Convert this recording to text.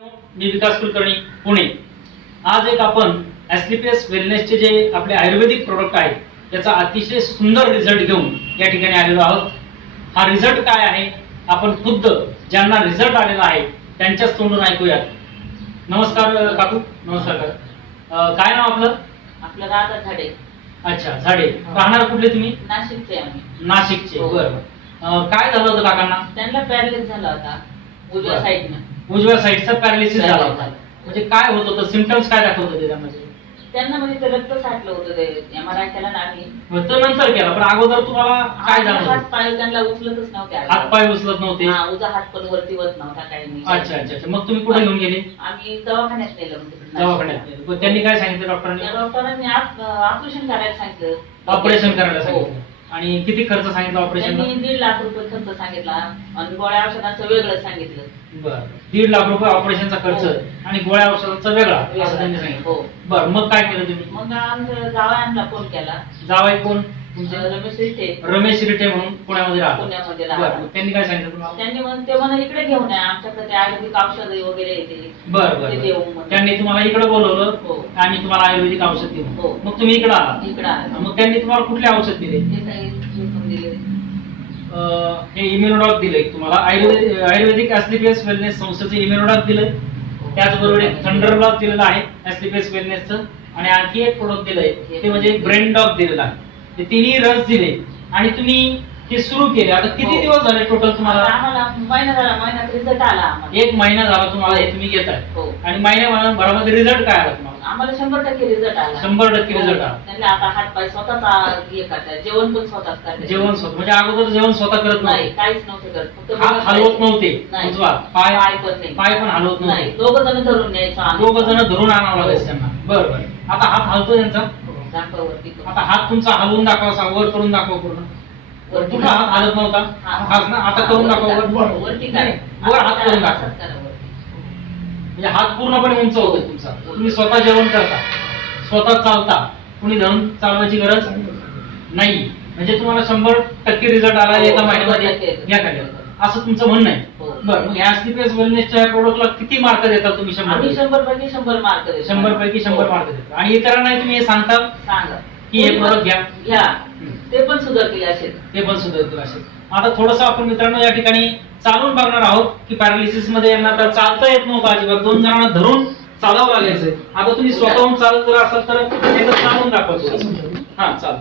मी विकास कुलकर्णी पुणे। आज एक आपण एसलीपीएस वेलनेसचे जे आपले आयुर्वेदिक प्रोडक्ट आहेत त्याचा अतिशय सुंदर रिझल्ट घेऊन या ठिकाणी आलेलो आहोत। हा रिझल्ट काय आहे आपण खुद्द ज्यांना रिझल्ट आलेला आहे त्यांच्याच तोंडून ऐकूया। नमस्कार काकू। नमस्कार काय नाव आपलं? आपलं राधा झाडे। अच्छा, झाडे। राहणार कुठले तुम्ही? नाशिकचे आम्ही। नाशिकचे। बरं, काय झालं होतं काकांना? त्यांना पॅरालिसिस झाला होता उजव्या साईडने। उजव्या साईडचा पॅरालिसिस झाला होता। म्हणजे काय होत होतं, सिम्पटम्स काय दाखवत होते त्यामध्ये? त्यांना म्हणजे ते रक्त साठलं होतं, ते एमआरआय केला ना आम्ही। तो नंतर केला, पण अगोदर तुम्हाला काय झालं? हात पाय त्यांना उचलतच नव्हते, हात पाय उचलत नव्हते। हा, उजवा हात पण वरती वत नव्हता, काही नाही। अच्छा अच्छा अच्छा, मग तुम्ही कुठे घेऊन गेले? आम्ही दवाखान्यात नेलं। दवाखान्यात नेलं, पण त्यांनी काय सांगितलं डॉक्टरांनी? डॉक्टरांनी ऑपरेशन करायला सांगितलं। ऑपरेशन करायला सांगितलं। आणि किती खर्च सांगितला ऑपरेशनला? त्यांनी 1.5 लाख रुपये खर्च सांगितला आणि गोळ्या औषधांचं वेगळं सांगितलं। बरं, 1.5 लाख रुपये ऑपरेशनचा खर्च आणि गोळ्या औषधांचा वेगळा असं त्यांनी सांगितलं। हो। बरं, मग काय केलं तुम्ही? मग आमच्या जावयांना फोन केला। जावई कोण? रमेश रिठे। रमेश रिठे म्हणून पुण्यामध्ये राहतात। पुण्यामध्ये बरं, राहतात। मग त्यांनी काय सांगितलं तुम्हाला? त्यांनी मग ते म्हणा इकडे घेऊन या, आमच्याकडे आयुर्वेदिक औषध वगैरे येते। बरं बरं, ते देऊ म्हणून त्यांनी तुम्हाला इकडे बोलवलं हो। आणि तुम्हाला आयुर्वेदिक औषध दिलं। हो। मग तुम्ही इकडे आला? इकडे आले। मग त्यांनी तुम्हाला कुठले औषध दिले? ते काही झोपून दिले। हे इम्युनोडॉक दिले तुम्हाला, आयुर्वेदिक एसलीपीएस वेलनेस संस्थेचं इम्युनोडॉक दिलंय। त्याचबरोबर एक थंडरलॉक दिलेलं आहे एसलीपीएस वेलनेसचं, आणि आणखी एक प्रोडक्ट दिलंय ते म्हणजे ब्रेन डॉक दिलेला आहे। ते तिन्ही रस दिले आणि तुम्ही हे सुरू केले। आता किती दिवस झाले टोटल तुम्हाला? आम्हाला महिना झाला, महिन्यात रिझल्ट आला आम्हाला। 1 महिना झाला तुम्हाला हे तुम्ही घेताय। हो। आणि महिन्याभरामध्ये रिझल्ट काय आला तुम्हाला? आम्हाला 100% रिझल्ट आला। 100% रिझल्ट आला। त्यांना आता हात पाय स्वतःच हे करतात, जेवण पण स्वतःच करतात। जेवण स्वतः म्हणजे अगोदर जेवण स्वतः करत नाही, नाही? काहीच नव्हतं करत, फक्त हात हलवत नव्हते? नाही। उजवा पाय पण नाही, पाय पण हलवत नाही। नव्हते? दोघं जण धरून न्यायचं आम्ही। दोघं जण धरून आणावं लागायचं त्यांना? बरं बरं, आता हात हलतो त्यांचा? दाखवावरती करून। आता हात तुमचा हलवून दाखवा, असा वर करून दाखवा पूर्ण। वरती कुठला हात हलत नव्हता? हात ना, आता करून दाखवा वर। वरती काय? वर हात करून दाखवा, असंच करा वरती। म्हणजे हात पूर्णपणे उंच होतो तुमचा। तुम्ही स्वतः जेवण करता, स्वतः चालता, कुणी धरून चालवायची गरज नाही। म्हणजे तुम्हाला 100% रिझल्ट आला एका महिन्यामध्ये या खाली, असं तुमचं म्हणणं आहे? हो। बरं, मग ह्या एसलीपीएस वेलनेसच्या प्रोडक्टला किती मार्क देता तुम्ही? 100 पैकी 100 मार्क देतो। 100 पैकी 100 मार्क देता। आणि इतरांना तुम्ही हे सांगता सांगा की हे प्रोडक्ट घ्या? घ्या, ते पण सुधारतील असेल। ते पण सुधारतील असेल। आता थोडंसं आपण मित्रांनो या ठिकाणी चालून बघणार आहोत की पॅरालिसिस मध्ये यांना तर चालता येत नव्हतं अजिबात, 2 जणांना धरून चालावं लागायचं। आता तुम्ही स्वतःहून चालत जर असाल तर एकदा चालून दाखवा। हा, चाल।